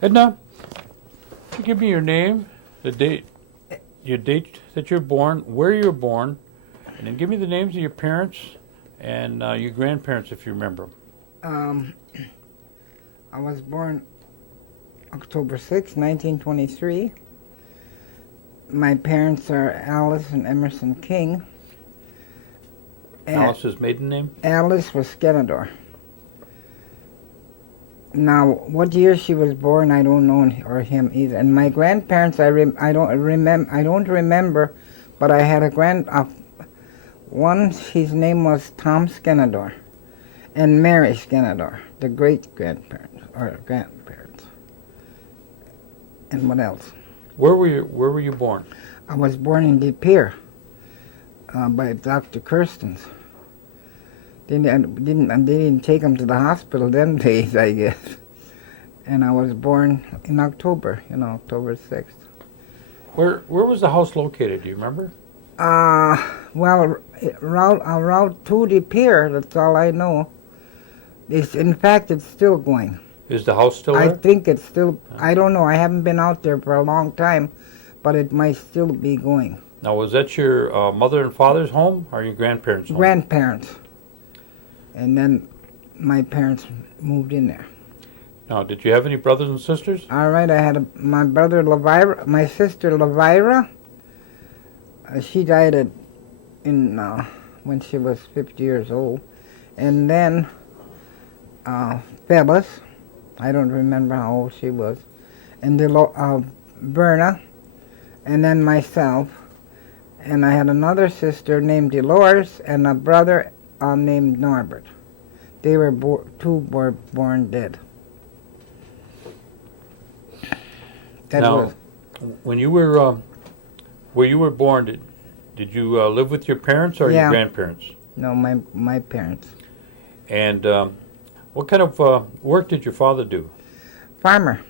Edna, can you give me your name, the date, your date that you're born, where you're born, and then give me the names of your parents and your grandparents if you remember them. I was born October 6, 1923. My parents are Alice and Emerson King. Alice's maiden name? Alice was Skenadore. Now, what year she was born, I don't know, or him either. And my grandparents, I don't remember, but I had one. His name was Tom Skenadore, and Mary Skenadore, the great grandparents or grandparents. And what else? Where were you born? I was born in De Pere by Dr. Kirstens. They didn't take him to the hospital them days, I guess. And I was born in October, October 6th. Where was the house located? Do you remember? Well, Route 2 De Pere, that's all I know. In fact, it's still going. Is the house still there? I think it's still, I don't know, I haven't been out there for a long time, but it might still be going. Now, was that your mother and father's home or your grandparents' home? Grandparents. And then my parents moved in there. Now, did you have any brothers and sisters? All right, I had my brother Levira, my sister Levira. She died when she was 50 years old. And then Phyllis, I don't remember how old she was. And Berna, and then myself. And I had another sister named Dolores and a brother named Norbert. They were two were born dead. When you were where you were born, did you live with your parents or your grandparents? No, my parents. And what kind of work did your father do? Farmer.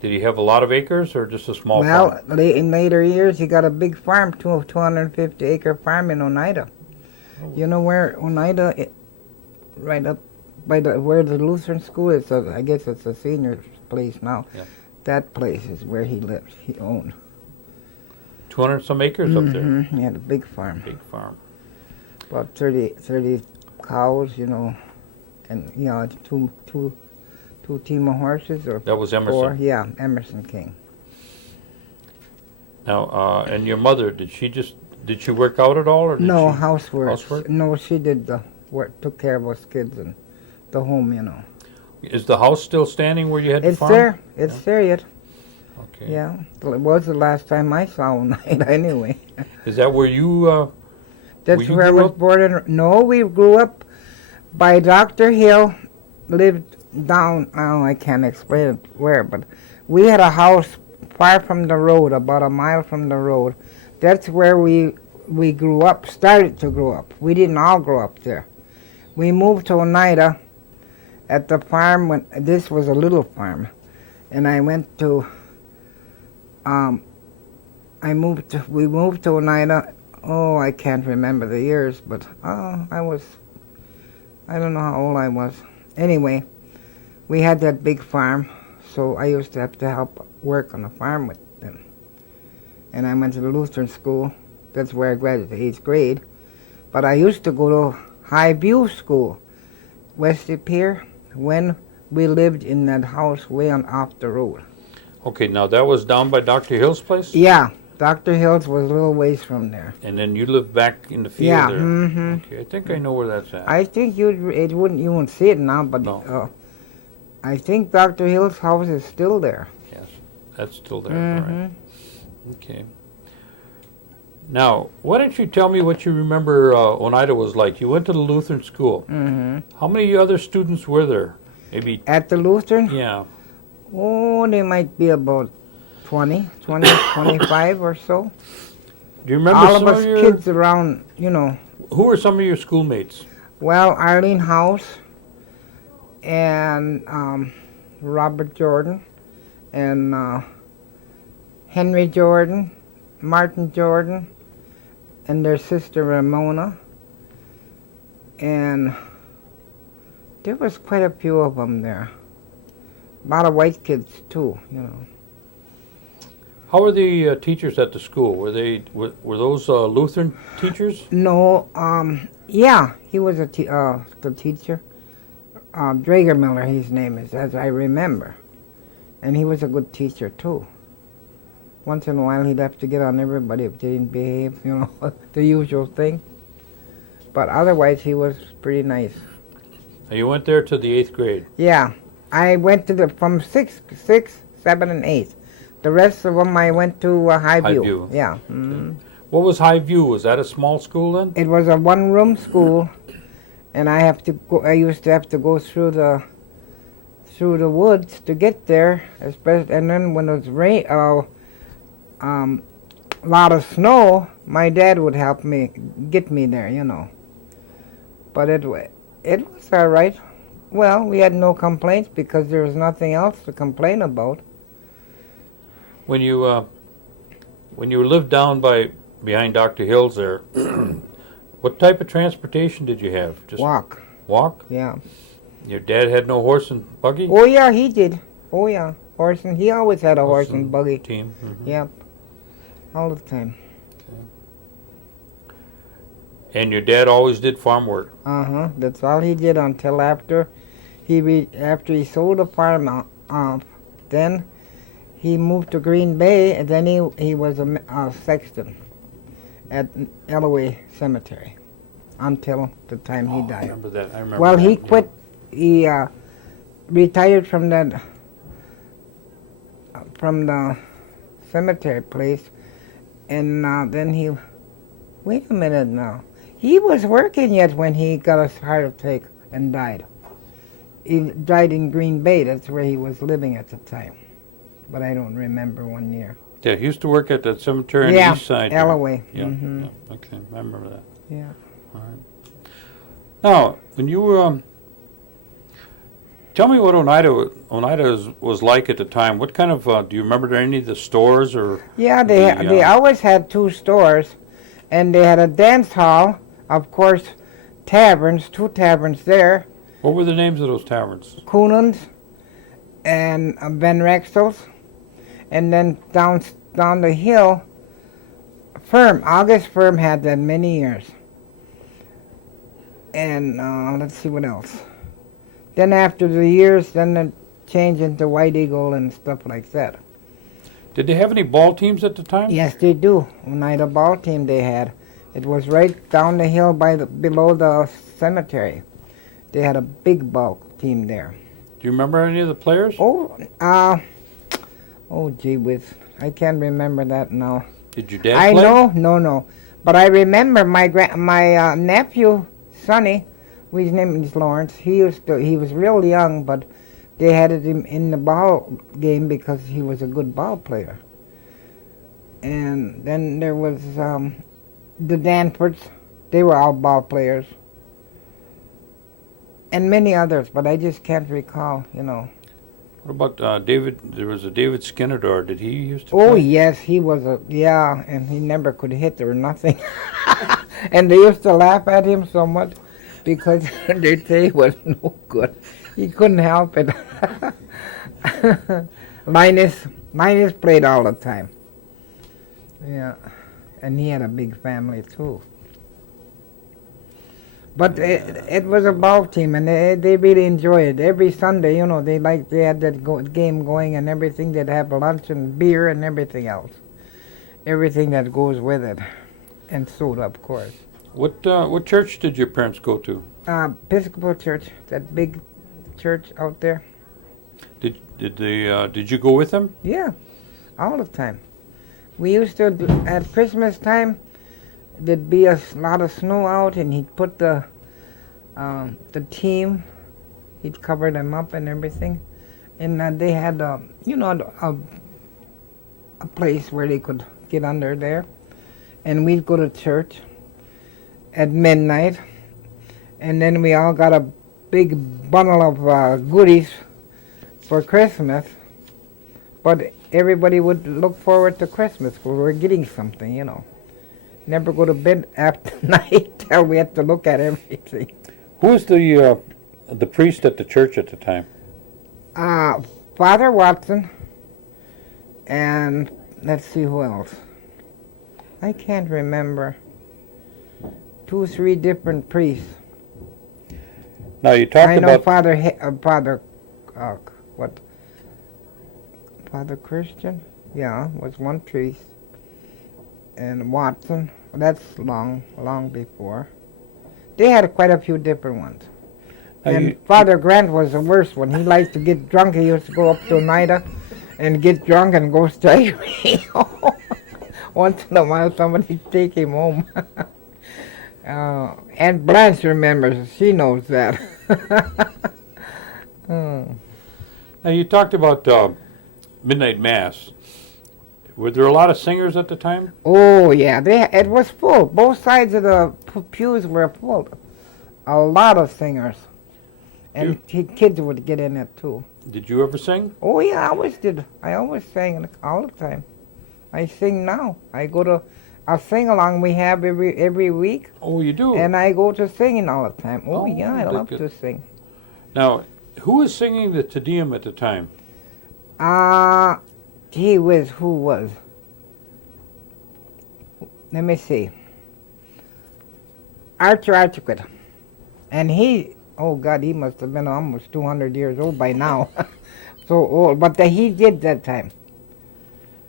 Did he have a lot of acres or just a small farm? Well, in later years, he got a big farm, 250-acre farm in Oneida. Oh. You know where Oneida, right up by where the Lutheran school is? I guess it's a senior place now. Yeah. That place is where he lived. He owned 200-some acres up there. He had a big farm. Big farm. About 30 cows, and two team of horses or that was Emerson. Four. Yeah, Emerson King. Now, and your mother, did she work out at all, or did no she housework? Housework? No, she did the work, took care of us kids and the home, Is the house still standing where you had the farm? There. It's there yet. Okay. Yeah, it was the last time I saw one anyway. Is that where you? That's where I was born. No, we grew up by Dr. Hill. Lived down. Oh, I can't explain it where, but we had a house far from the road, about a mile from the road. That's where we grew up. Started to grow up. We didn't all grow up there. We moved to Oneida at the farm when this was a little farm, and I went to. We moved to Oneida. Oh, I can't remember the years, but I don't know how old I was. Anyway, we had that big farm, so I used to have to help work on the farm with them. And I went to the Lutheran school. That's where I graduated 8th grade. But I used to go to High View School, West De Pere, when we lived in that house way on off the road. Okay, now that was down by Dr. Hill's place? Yeah, Dr. Hill's was a little ways from there. And then you lived back in the field there? Yeah, Okay, I think I know where that's at. I think you wouldn't see it now, but no. I think Dr. Hill's house is still there. Yes, that's still there, all right. Okay. Now, why don't you tell me what you remember Oneida was like? You went to the Lutheran school. How many other students were there? Maybe at the Lutheran? Yeah. Oh, they might be about 20, 25 or so. Do you remember all of us kids around, Who were some of your schoolmates? Well, Arlene House and Robert Jordan and Henry Jordan, Martin Jordan, and their sister Ramona. And there was quite a few of them there. A lot of white kids too, you know. How were the teachers at the school? Were those Lutheran teachers? No, yeah, he was the teacher. Drager Miller, his name is, as I remember. And he was a good teacher too. Once in a while he'd have to get on everybody if they didn't behave, you know, the usual thing. But otherwise he was pretty nice. You went there to the 8th grade? Yeah, I went to from 6, 7, and 8. The rest of them I went to Highview. Highview. Yeah. What was Highview? Was that a small school then? It was a one-room school, and I used to have to go through the woods to get there, especially. And then when it was a lot of snow, my dad would help me get me there, you know. But it was all right. Well, we had no complaints because there was nothing else to complain about. When you lived down behind Dr. Hill's there, what type of transportation did you have? Just Walk. Walk? Yeah. Your dad had no horse and buggy? Oh yeah, he did. Oh yeah, he always had a horse and buggy. Team. Mm-hmm. Yep. All the time. And your dad always did farm work? That's all he did until after he sold the farm off. Then he moved to Green Bay, and then he was a sexton at Elway Cemetery until the time he died. I remember that. Well, he that, quit. yeah. He retired from the cemetery place, and then he. Wait a minute now. He was working yet when he got a heart attack and died. He died in Green Bay. That's where he was living at the time. But I don't remember one year. Yeah, he used to work at that cemetery on the east side. Yeah, Elway. Yeah, Mm-hmm. yeah, okay, I remember that. Yeah. All right. Now, when you were, tell me what Oneida was like at the time. What kind of, do you remember any of the stores or? Yeah, they always had 2 stores, and they had a dance hall, of course, taverns, 2 taverns there. What were the names of those taverns? Coonan's and Ben Rexel's. And then down the hill, August Firm had that many years. And let's see what else. Then after the years, then it changed into White Eagle and stuff like that. Did they have any ball teams at the time? Yes, they do. Oneida ball team they had. It was right down the hill below the cemetery. They had a big ball team there. Do you remember any of the players? Oh, gee whiz. I can't remember that now. Did your dad play? No. But I remember my nephew, Sonny, his name is Lawrence. He was real young, but they had him in the ball game because he was a good ball player. And then there was the Danfords. They were all ball players. And many others, but I just can't recall, you know. What about David? There was a David Skenadore. Did he used to play? Oh, yes, he was and he never could hit or nothing. And they used to laugh at him so much because they say he was no good. He couldn't help it. Linus played all the time. Yeah, and he had a big family too. But it was a ball team, and they really enjoyed it. Every Sunday, you know, they had that game going and everything. They'd have lunch and beer and everything else. Everything that goes with it. And soda, of course. What church did your parents go to? Episcopal Church, that big church out there. Did you go with them? Yeah, all the time. We used to, at Christmas time, there'd be a lot of snow out, and he'd put the team, he'd cover them up and everything, and they had a place where they could get under there, and we'd go to church at midnight, and then we all got a big bundle of goodies for Christmas, but everybody would look forward to Christmas because we were getting something, you know. Never go to bed after night till we had to look at everything. Who was the priest at the church at the time? Father Watson, and let's see who else. I can't remember. 2 or 3 different priests. Now you talked I know about Father, what? Father Christian? Yeah, was one priest. And Watson, that's long before. They had quite a few different ones. And Father Grant was the worst one. He liked to get drunk. He used to go up to Oneida and get drunk and go staggering home. Once in a while, somebody take him home. Aunt Blanche remembers. She knows that. Now you talked about midnight mass. Were there a lot of singers at the time? Oh, yeah. It was full. Both sides of the pews were full. A lot of singers. And kids would get in it, too. Did you ever sing? Oh, yeah, I always did. I always sang all the time. I sing now. I go to a sing-along we have every week. Oh, you do? And I go to singing all the time. Oh, yeah, I love good. to sing. Now, who was singing the Te Deum at the time? Gee whiz, who was? Let me see. Archer Archicot. And he, oh God, he must have been almost 200 years old by now. So old, but he did that time.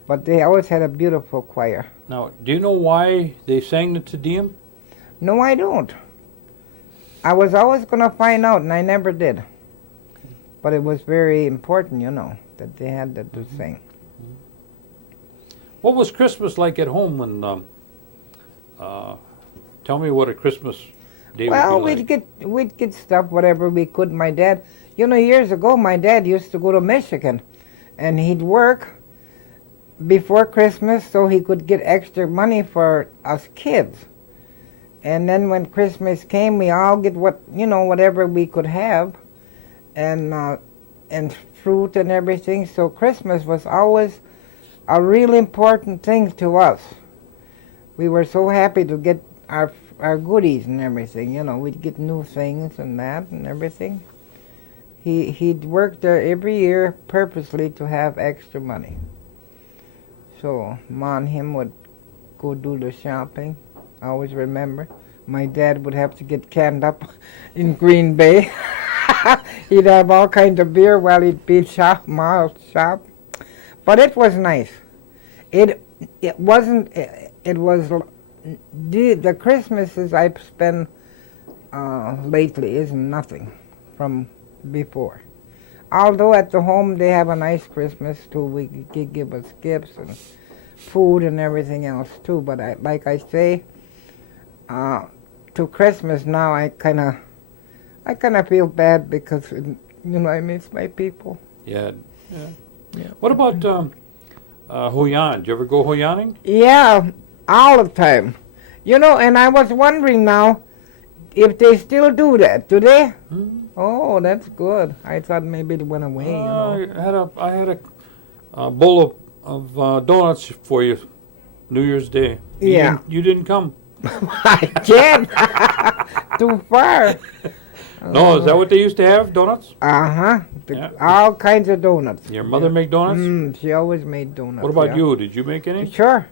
But they always had a beautiful choir. Now, do you know why they sang the Te Deum? No, I don't. I was always going to find out, and I never did. But it was very important, you know, that they had to sing. What was Christmas like at home when, tell me what a Christmas day Well, would be like. we'd get stuff, whatever we could. My dad, you know, years ago, my dad used to go to Michigan, and he'd work before Christmas so he could get extra money for us kids. And then when Christmas came, we all get whatever we could have, and fruit and everything. So Christmas was always a real important thing to us. We were so happy to get our goodies and everything. You know, we'd get new things and that and everything. He'd work there every year purposely to have extra money. So Ma and him would go do the shopping. I always remember. My dad would have to get canned up in Green Bay. He'd have all kinds of beer while he'd be Ma shop. But it was nice. It wasn't. It was the Christmases I've spent lately is nothing from before. Although at the home they have a nice Christmas too. We give us gifts and food and everything else too. But like I say, to Christmas now I kind of feel bad because I miss my people. Yeah. What about Huyan? Did you ever go Huyaning? Yeah, all the time. And I was wondering now if they still do that. Do they? Oh, that's good. I thought maybe it went away. I had a bowl of donuts for you, New Year's Day. You didn't come. I can't. Too far. No, is that what they used to have, donuts? Uh-huh. Yeah. All kinds of donuts. Your mother make donuts? She always made donuts. What about you? Did you make any? Sure.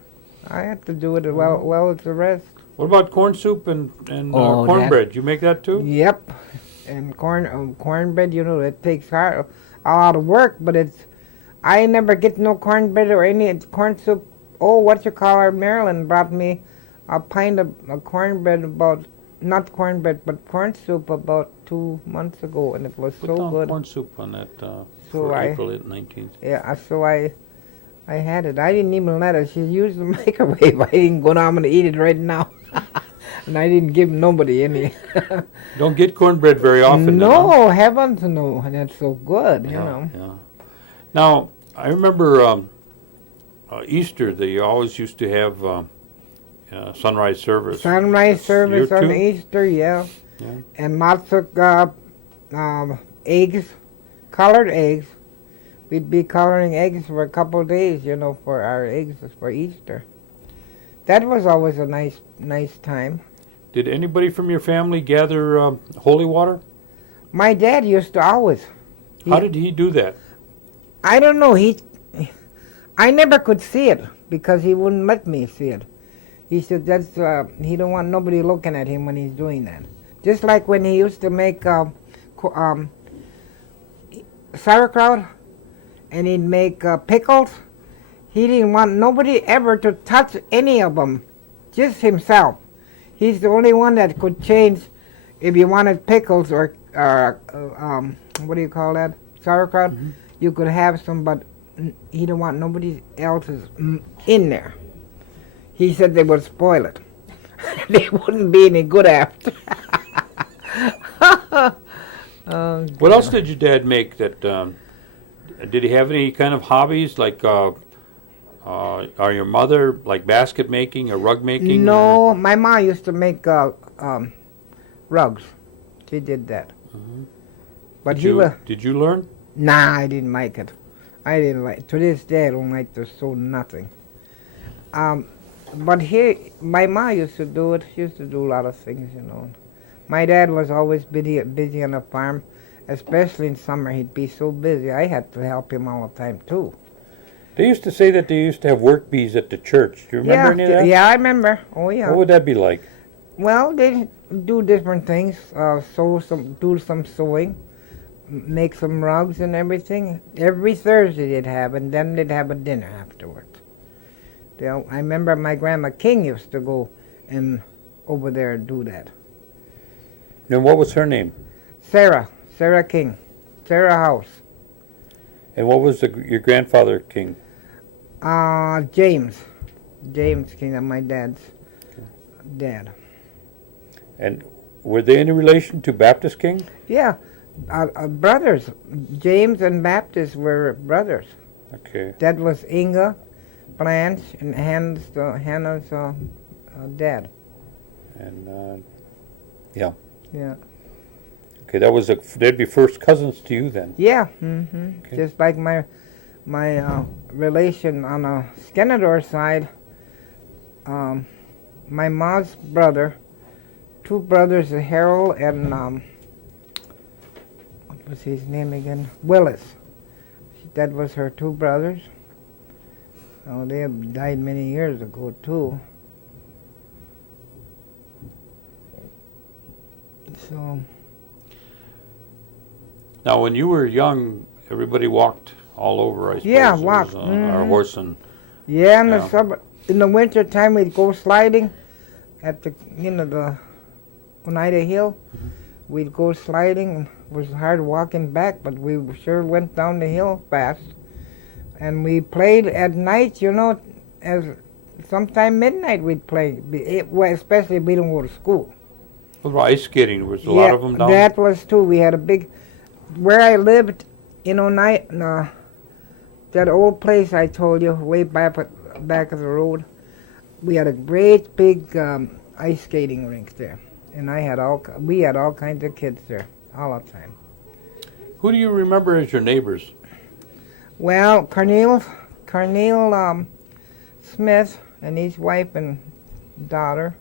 I had to do it well as the rest. What about corn soup and cornbread? You make that too? Yep. And cornbread, it takes a lot of work, but I never get no cornbread or any corn soup. Oh, Marilyn brought me a pint of cornbread not cornbread, but corn soup about 2 months ago, and it was so good. Corn soup on that for April 19th. Yeah, so I had it. I didn't even let her. She used the microwave. I didn't go down and eat it right now. And I didn't give nobody any. Don't get cornbread very often. No, heavens no. And that's so good, Yeah. Now, I remember Easter, they always used to have sunrise service. Sunrise service on Easter, yeah. And lots of eggs, colored eggs. We'd be coloring eggs for a couple of days, for our eggs for Easter. That was always a nice time. Did anybody from your family gather holy water? My dad used to always. How did he do that? I don't know. I never could see it because he wouldn't let me see it. He said he don't want nobody looking at him when he's doing that. Just like when he used to make sauerkraut and he'd make pickles. He didn't want nobody ever to touch any of them, just himself. He's the only one that could change if you wanted pickles or what do you call that? Sauerkraut. Mm-hmm. You could have some, but he didn't want nobody else's in there. He said they would spoil it. They wouldn't be any good after. What else did your dad make that, did he have any kind of hobbies like, or your mother, like basket making or rug making? No, my mom used to make rugs. She did that. Mm-hmm. But did you learn? Nah, I didn't like it. I didn't like. To this day, I don't like to sew nothing. But my mom used to do it. She used to do a lot of things, you know. My dad was always busy on the farm, especially in summer. He'd be so busy. I had to help him all the time too. They used to say that they used to have work bees at the church. Do you remember any of that? Yeah, I remember. Oh yeah. What would that be like? Well, they do different things. Do some sewing, make some rugs and everything. Every Thursday they'd have, and then they'd have a dinner afterwards. I remember my grandma King used to go and over there and do that. And what was her name? Sarah King, Sarah House. And what was your grandfather King? James King, my dad's dad. And were they any relation to Baptist King? Yeah, brothers. James and Baptist were brothers. Okay. That was Inga, Blanche, and Hannah's dad. And yeah. Yeah. Okay, they'd be first cousins to you then. Yeah. Mm-hmm. Okay. Just like my relation on a Skenadore side. My mom's brother, two brothers, Harold and what was his name again? Willis. That was her two brothers. Oh, they died many years ago too. So. Now, when you were young, everybody walked all over, I suppose. Yeah, walked. Our horse and. Yeah, in the winter time we'd go sliding at the Oneida Hill. Mm-hmm. We'd go sliding. It was hard walking back, but we sure went down the hill fast. And we played at night, as sometime midnight we'd play, especially if we don't go to school. What about ice skating? There was a lot of them down? That was too. We had a big, where I lived in Oneida, that old place I told you, way back of the road, we had a great big ice skating rink there. And we had all kinds of kids there, all the time. Who do you remember as your neighbors? Well, Cornel Smith and his wife and daughter,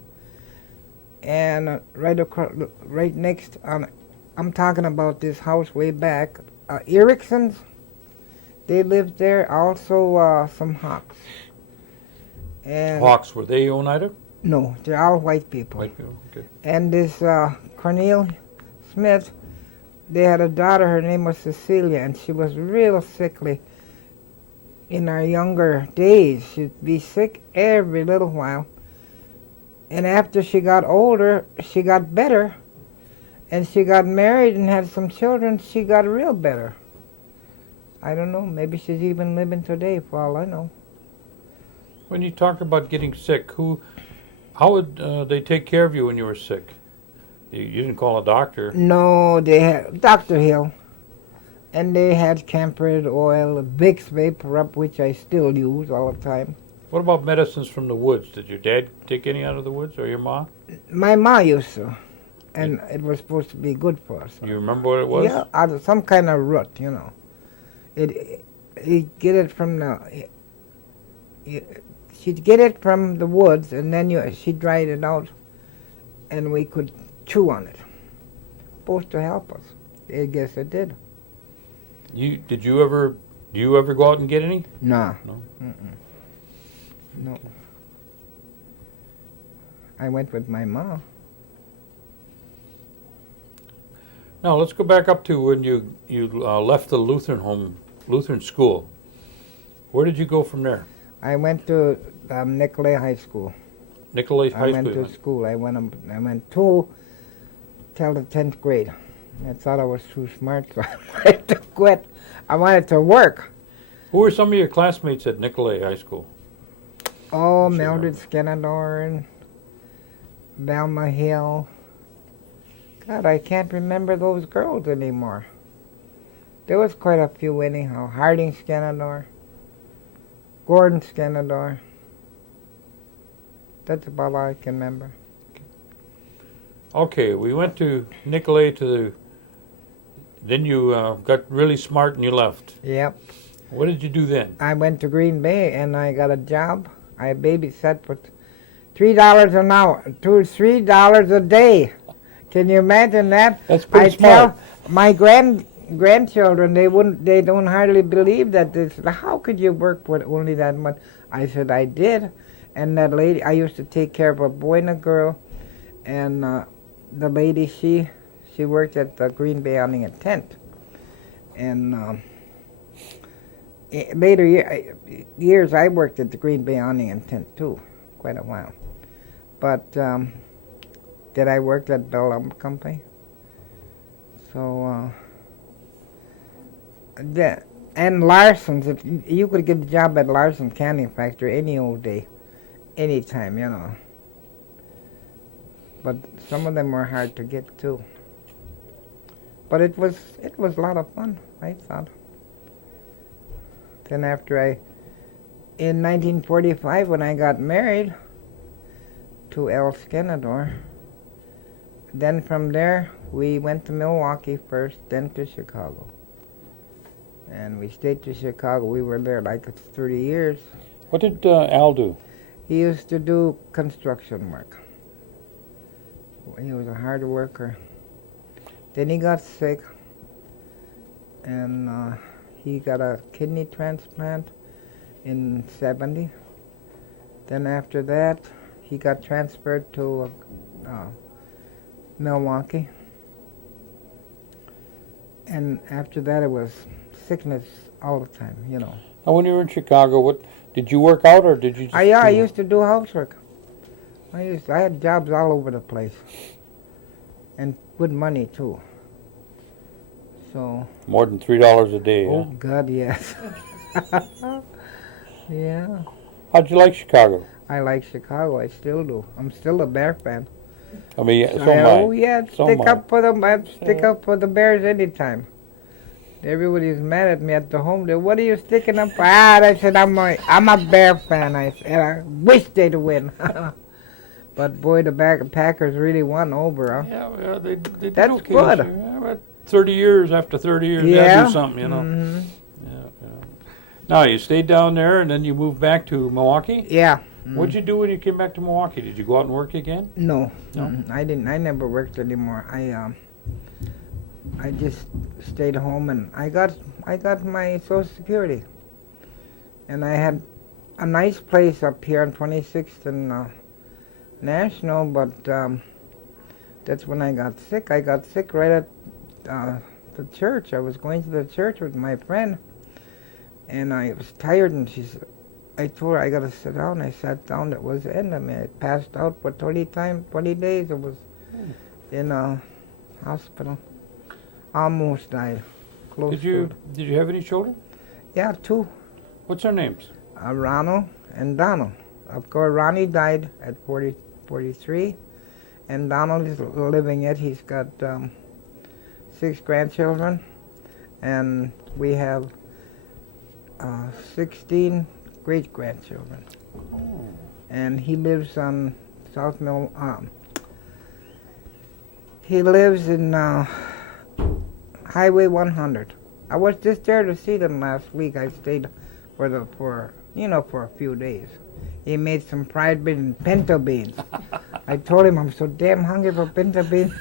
and right next, I'm talking about this house way back, Ericksons, they lived there. Also, some Hawks. And Hawks, were they Oneida? No, they're all white people. White people, okay. And this Cornel Smith, they had a daughter, her name was Cecilia, and she was real sickly in our younger days. She'd be sick every little while. And after she got older, she got better. And she got married and had some children. She got real better. I don't know, maybe she's even living today for all I know. When you talk about getting sick, how would they take care of you when you were sick? You didn't call a doctor. No, they had Dr. Hill. And they had camphor oil, Vicks Vapor Up, which I still use all the time. What about medicines from the woods? Did your dad take any out of the woods, or your mom? My mom used to, and it was supposed to be good for us. You remember what it was? Yeah, out of some kind of root, He'd get it from she'd get it from the woods, and then she dried it out, and we could chew on it. Supposed to help us. I guess it did. Did you ever Do you ever go out and get any? No. No? No. I went with my mom. Now let's go back up to when you left the Lutheran school. Where did you go from there? I went to Nicolay High School. Nicolay High I School. went to school. I went till the 10th grade. I thought I was too smart, so I wanted to quit. I wanted to work. Who were some of your classmates at Nicolay High School? Oh, Sure. Mildred Skenadore and Velma Hill. God, I can't remember those girls anymore. There was quite a few anyhow. Harding Skenadore, Gordon Skenadore. That's about all I can remember. Okay, we went to Nicolay then you got really smart and you left. Yep. What did you do then? I went to Green Bay and I got a job. I babysat for $3 an hour, $3 a day. Can you imagine that? That's pretty smart. Tell my grandchildren, they don't hardly believe that. They said, how could you work for only that much? I said, I did. And that lady, I used to take care of a boy and a girl, and the lady, she worked at the Green Bay Awning and Tent. And later years, I worked at the Green Bay Awning and Tent too, quite a while. But did I work at Bell Lumber Company? So, and Larson's, if you could get a job at Larson's Canning Factory any old day, anytime, you know. But some of them were hard to get too. But it was a lot of fun, I thought. Then in 1945, when I got married to Edna Skenadore, then from there we went to Milwaukee first, then to Chicago. And we stayed to Chicago. We were there like 30 years. What did Al do? He used to do construction work. He was a hard worker. Then he got sick, and he got a kidney transplant in '70. Then after that, he got transferred to Milwaukee. And after that, it was sickness all the time, you know. Now, when you were in Chicago, what did you work out or did you just? I used to do housework. I had jobs all over the place, and good money too. So. More than $3 a day. Oh Huh? God, yes. Yeah. How'd you like Chicago? I like Chicago. I still do. I'm still a Bear fan. I mean, so am I. Oh yeah, So stick am I. up for them. I'd stick up for the Bears anytime. Everybody's mad at me at the home. They, what are you sticking up for? I said I'm a Bear fan. I said I wish they'd win. But boy, the Packers really won over. Huh? Yeah, they did That's okay good. this year. Yeah, but 30 years, after 30 years, they gotta do something, you know. Mm-hmm. Yeah. Now, you stayed down there and then you moved back to Milwaukee? Yeah. What'd you do when you came back to Milwaukee? Did you go out and work again? No. No? I didn't. I never worked anymore. I just stayed home and I got my Social Security. And I had a nice place up here on 26th and National, but that's when I got sick. I got sick right at the church. I was going to the church with my friend, and I was tired, and I told her I got to sit down. I sat down. It was the end of me. I passed out for 20 days. I was in a hospital. Almost died. Close Did you have any children? Yeah, 2. What's their names? Ronald and Donald. Of course, Ronnie died at 43, and Donald is living yet. He's got 6 grandchildren, and we have 16 great-grandchildren. Oh. And he lives on he lives in Highway 100. I was just there to see them last week. I stayed for a few days. He made some fried beans and pinto beans. I told him I'm so damn hungry for pinto beans.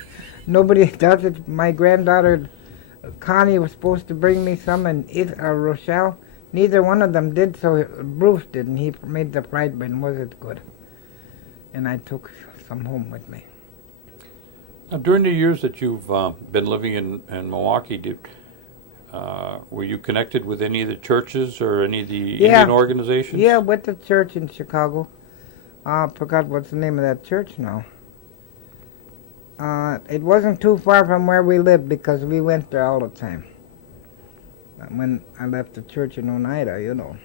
Nobody does it. My granddaughter Connie was supposed to bring me some, and Rochelle, Neither one of them did, so Bruce didn't. He made the fried bread and was it good. And I took some home with me. Now, during the years that you've been living in Milwaukee, were you connected with any of the churches or any of the Indian organizations? Yeah, with the church in Chicago. I forgot what's the name of that church now. It wasn't too far from where we lived because we went there all the time. When I left the church in Oneida, you know.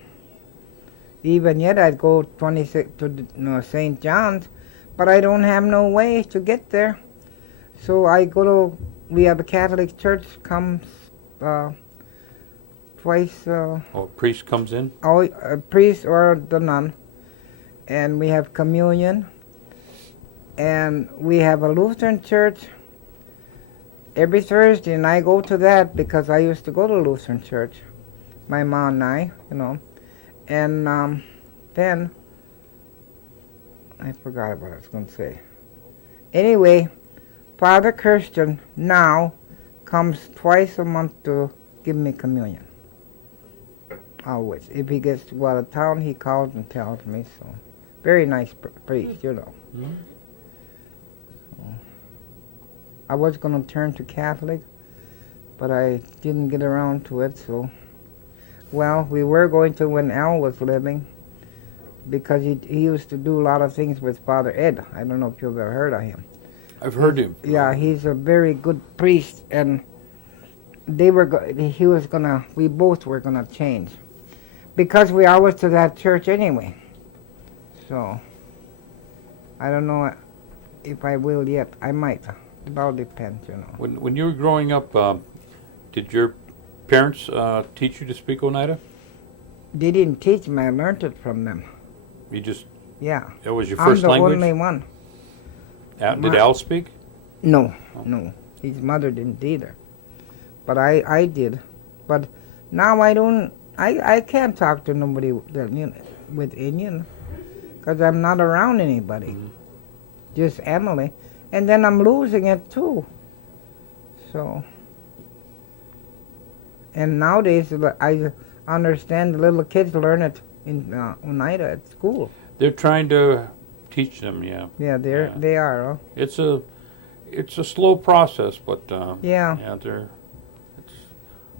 Even yet, I'd go 26 to St. John's, but I don't have no way to get there. So I go to, we have a Catholic church comes twice. Oh, a priest comes in? Oh, a priest or the nun. And we have communion. And we have a Lutheran church every Thursday, and I go to that because I used to go to Lutheran church. My mom and I, you know. And then, I forgot what I was going to say. Anyway, Father Christian now comes twice a month to give me communion. Always. If he gets to go out of town, he calls and tells me so. Very nice priest, you know. Mm-hmm. I was going to turn to Catholic, but I didn't get around to it, so. Well, we were going to when Al was living, because he used to do a lot of things with Father Ed. I don't know if you've ever heard of him. I've heard him. Yeah, he's a very good priest, and we both were gonna change, because we always to that church anyway. So, I don't know if I will yet. I might. It all depends, you know. When you were growing up, did your parents teach you to speak Oneida? They didn't teach me. I learned it from them. You just... Yeah. That was your first language? I'm the only one. Did Al speak? No, no. His mother didn't either. But I did. But now I don't... I can't talk to nobody with Indian, because I'm not around anybody. Mm-hmm. Just Emily. And then I'm losing it too. So... And nowadays, I understand the little kids learn it in Oneida at school. They're trying to teach them, yeah. Yeah, they are. Huh? It's a slow process, but yeah, they're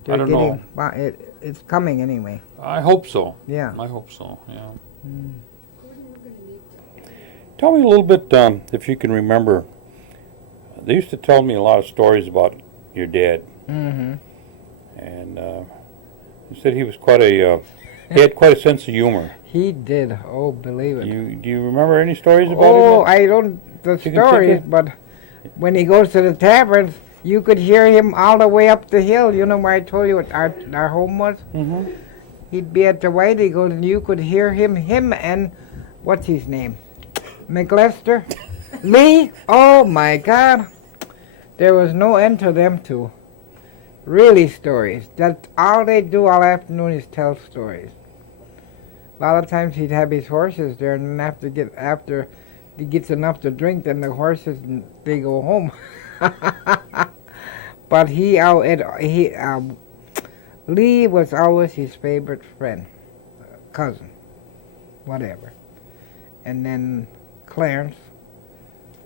I don't know. It's coming anyway. I hope so. Yeah, I hope so. Yeah. Mm. Tell me a little bit, if you can remember. They used to tell me a lot of stories about your dad. Mm-hmm. And you said he was he had quite a sense of humor. He did. Oh, believe it. Do you remember any stories about him? Oh, I don't the stories, but when he goes to the taverns, you could hear him all the way up the hill. You know where I told you what our home was? Mm-hmm. He'd be at the White Eagle, and you could hear him and what's his name? McLester? Lee? Oh, my God. There was no end to them two. Really stories. That's all they do all afternoon is tell stories. A lot of times he'd have his horses there, and after he gets enough to drink, then the horses they go home. But Lee was always his favorite friend, cousin, whatever. And then Clarence,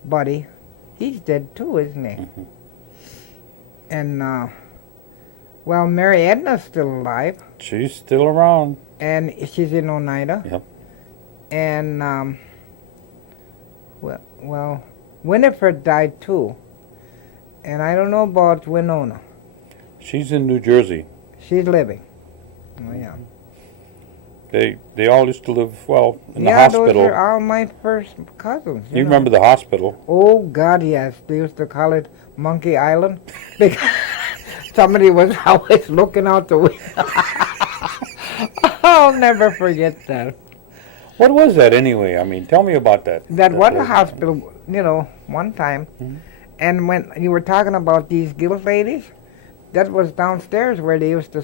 Buddy, he's dead too, isn't he? Mm-hmm. And well, Mary Edna's still alive. She's still around. And she's in Oneida. Yep. And, well, Winifred died too. And I don't know about Winona. She's in New Jersey. She's living. Oh, yeah. They all used to live, in the hospital. Yeah, those are all my first cousins. You remember the hospital? Oh, God, yes. They used to call it Monkey Island because somebody was always looking out the window. I'll never forget that. What was that anyway? I mean, tell me about that. That was a hospital, one time. Mm-hmm. And when you were talking about these guild ladies, that was downstairs where they used to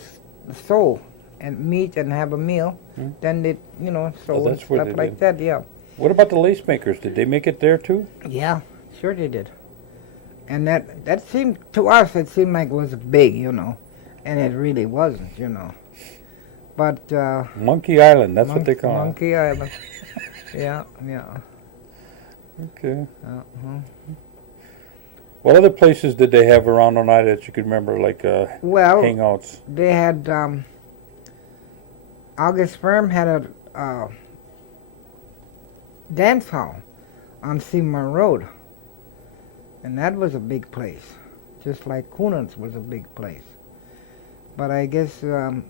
sew and meet and have a meal. Mm-hmm. Then they, sew and stuff like that, yeah. What about the lace makers? Did they make it there too? Yeah, sure they did. And that seemed, to us, it seemed like it was big, and it really wasn't, But Monkey Island, that's what they call Monkey Island. Yeah. it. Okay. Uh-huh. What other places did they have around Oneida that you could remember, like Well, hangouts? they had August Firm had a dance hall on Seymour Road, and that was a big place, just like Coonan's was a big place. But I guess the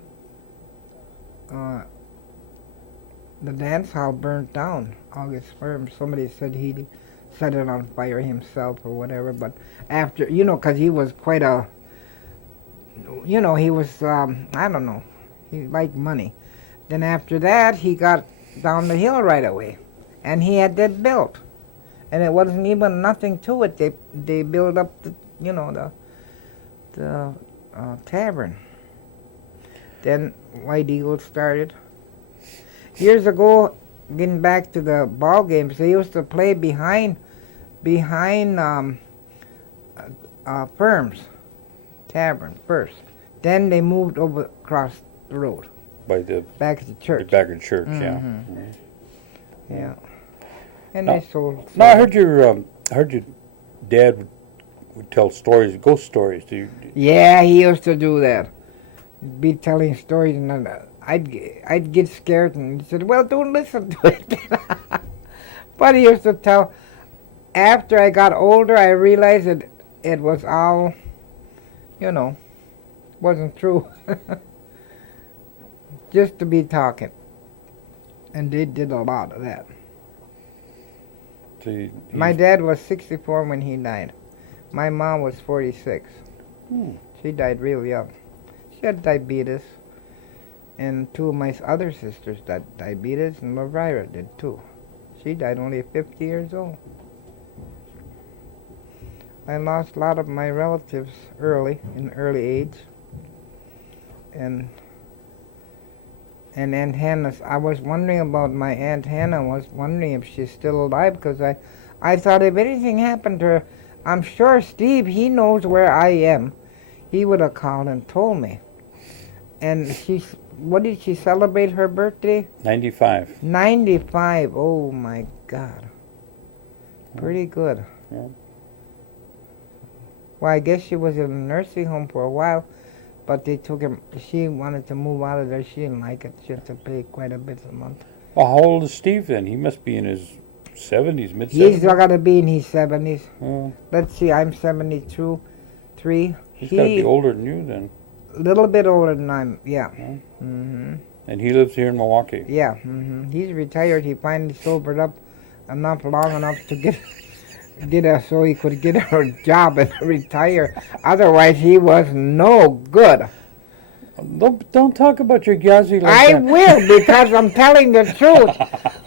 dance hall burnt down. August Firm. Somebody said he set it on fire himself or whatever. But after, because he was quite a, he was I don't know, he liked money. Then after that, he got down the hill right away, and he had that built, and it wasn't even nothing to it. They built up the tavern. Then White Eagle started. Years ago, getting back to the ball games, they used to play behind Firm's Tavern first. Then they moved over across the road. Back to the church. Back in church, yeah. Mm-hmm. Yeah. And No. they sold. No, I heard your dad would tell stories, ghost stories. Yeah, he used to do that. He'd be telling stories, and then I'd get scared, and he said, "Well, don't listen to it." But he used to tell. After I got older, I realized that it was all, wasn't true. Just to be talking. And they did a lot of that. So My dad was 64 when he died. My mom was 46. She died real young. She had diabetes. And two of my other sisters had diabetes, and Elvira did too. She died only 50 years old. I lost a lot of my relatives in early age. And Aunt Hannah, I was wondering about my Aunt Hannah. I was wondering if she's still alive, because I thought if anything happened to her, I'm sure Steve, he knows where I am. He would have called and told me. And what did she celebrate her birthday? 95. 95. Oh my God. Pretty good. Yeah. Well, I guess she was in a nursing home for a while, but they took him. She wanted to move out of there. She didn't like it. She had to pay quite a bit a month. Well, how old is Steve then? He must be in his 70s, mid-70s. He's got to be in his 70s. Oh. Let's see, I'm 72, 3. He's got to be older than you then. A little bit older than I'm, yeah. Yeah. Mm-hmm. And he lives here in Milwaukee. Yeah, mm-hmm. He's retired. He finally sobered up long enough to so he could get a job and retire. Otherwise, he was no good. Don't talk about your Ghazi like I that. will, because I'm telling the truth.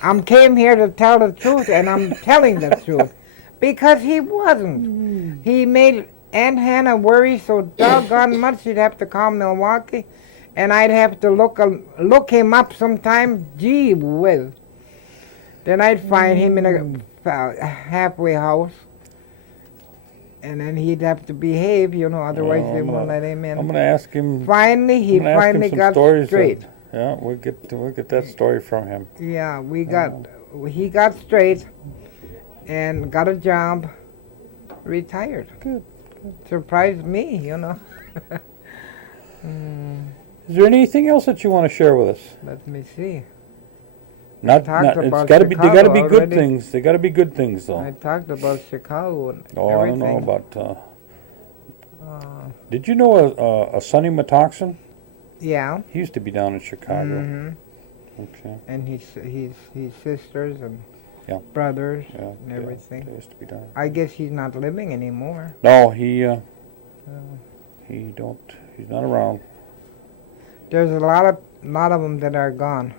I came here to tell the truth, and I'm telling the truth. Because he wasn't. He made Aunt Hannah worry so doggone much she'd have to call Milwaukee, and I'd have to look him up sometime. Gee whiz. Then I'd find him in a halfway house, and then he'd have to behave, otherwise they won't let him in. I'm going to ask him. Finally, he finally got straight. Yeah, we'll get that story from him. Yeah, he got straight and got a job, retired. Good. Surprised me, Is there anything else that you want to share with us? Let me see. It's got to be. They got to be good things. They got to be good things, though. I talked about Chicago and I everything. don't know about. Did you know a Sonny Matoxin? Yeah. He used to be down in Chicago. Mm-hmm. Okay. And his sisters and Yeah. brothers Yeah. and everything. They used to be down. I guess he's not living anymore. No, he's not around. There's a lot of them that are gone.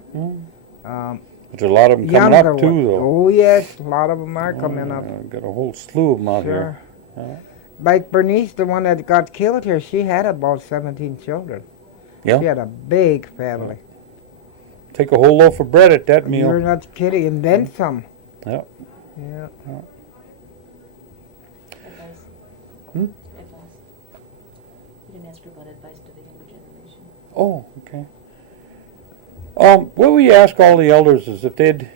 There's a lot of them coming up too, though. Oh yes, a lot of them are coming up. Got a whole slew of them out here. Like Bernice, the one that got killed here, she had about 17 children. Yeah. She had a big family. Take a whole loaf of bread at that meal. You're not kidding, and then some. Yeah. Yeah. Advice. Advice. You didn't ask her about advice to the younger generation. Oh, okay. What we ask all the elders is if they'd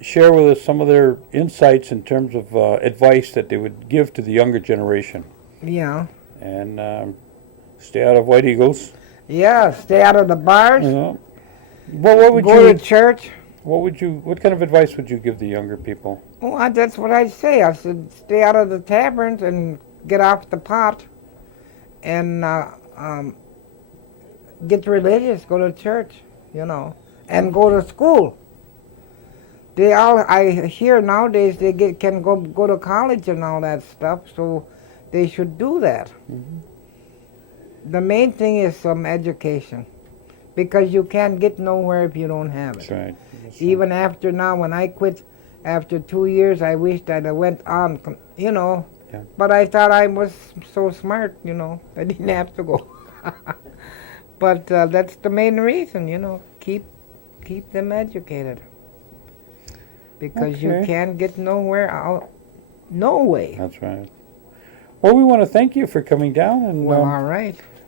share with us some of their insights in terms of advice that they would give to the younger generation. Yeah. And stay out of White Eagles. Yeah, stay out of the bars. What would Go you? to church. What kind of advice would you give the younger people? Oh, that's what I say. I said, stay out of the taverns and get off the pot, and get religious. Go to church, and go to school. I hear nowadays they can go to college and all that stuff, so they should do that. Mm-hmm. The main thing is some education, because you can't get nowhere if you don't have it. That's right. Even after now, when I quit after 2 years, I wished I'd have went on, Yeah. But I thought I was so smart, I didn't have to go. But that's the main reason, keep them educated. Because you Okay. can't get nowhere out, no way. That's right. Well, we want to thank you for coming down, and Well, all right.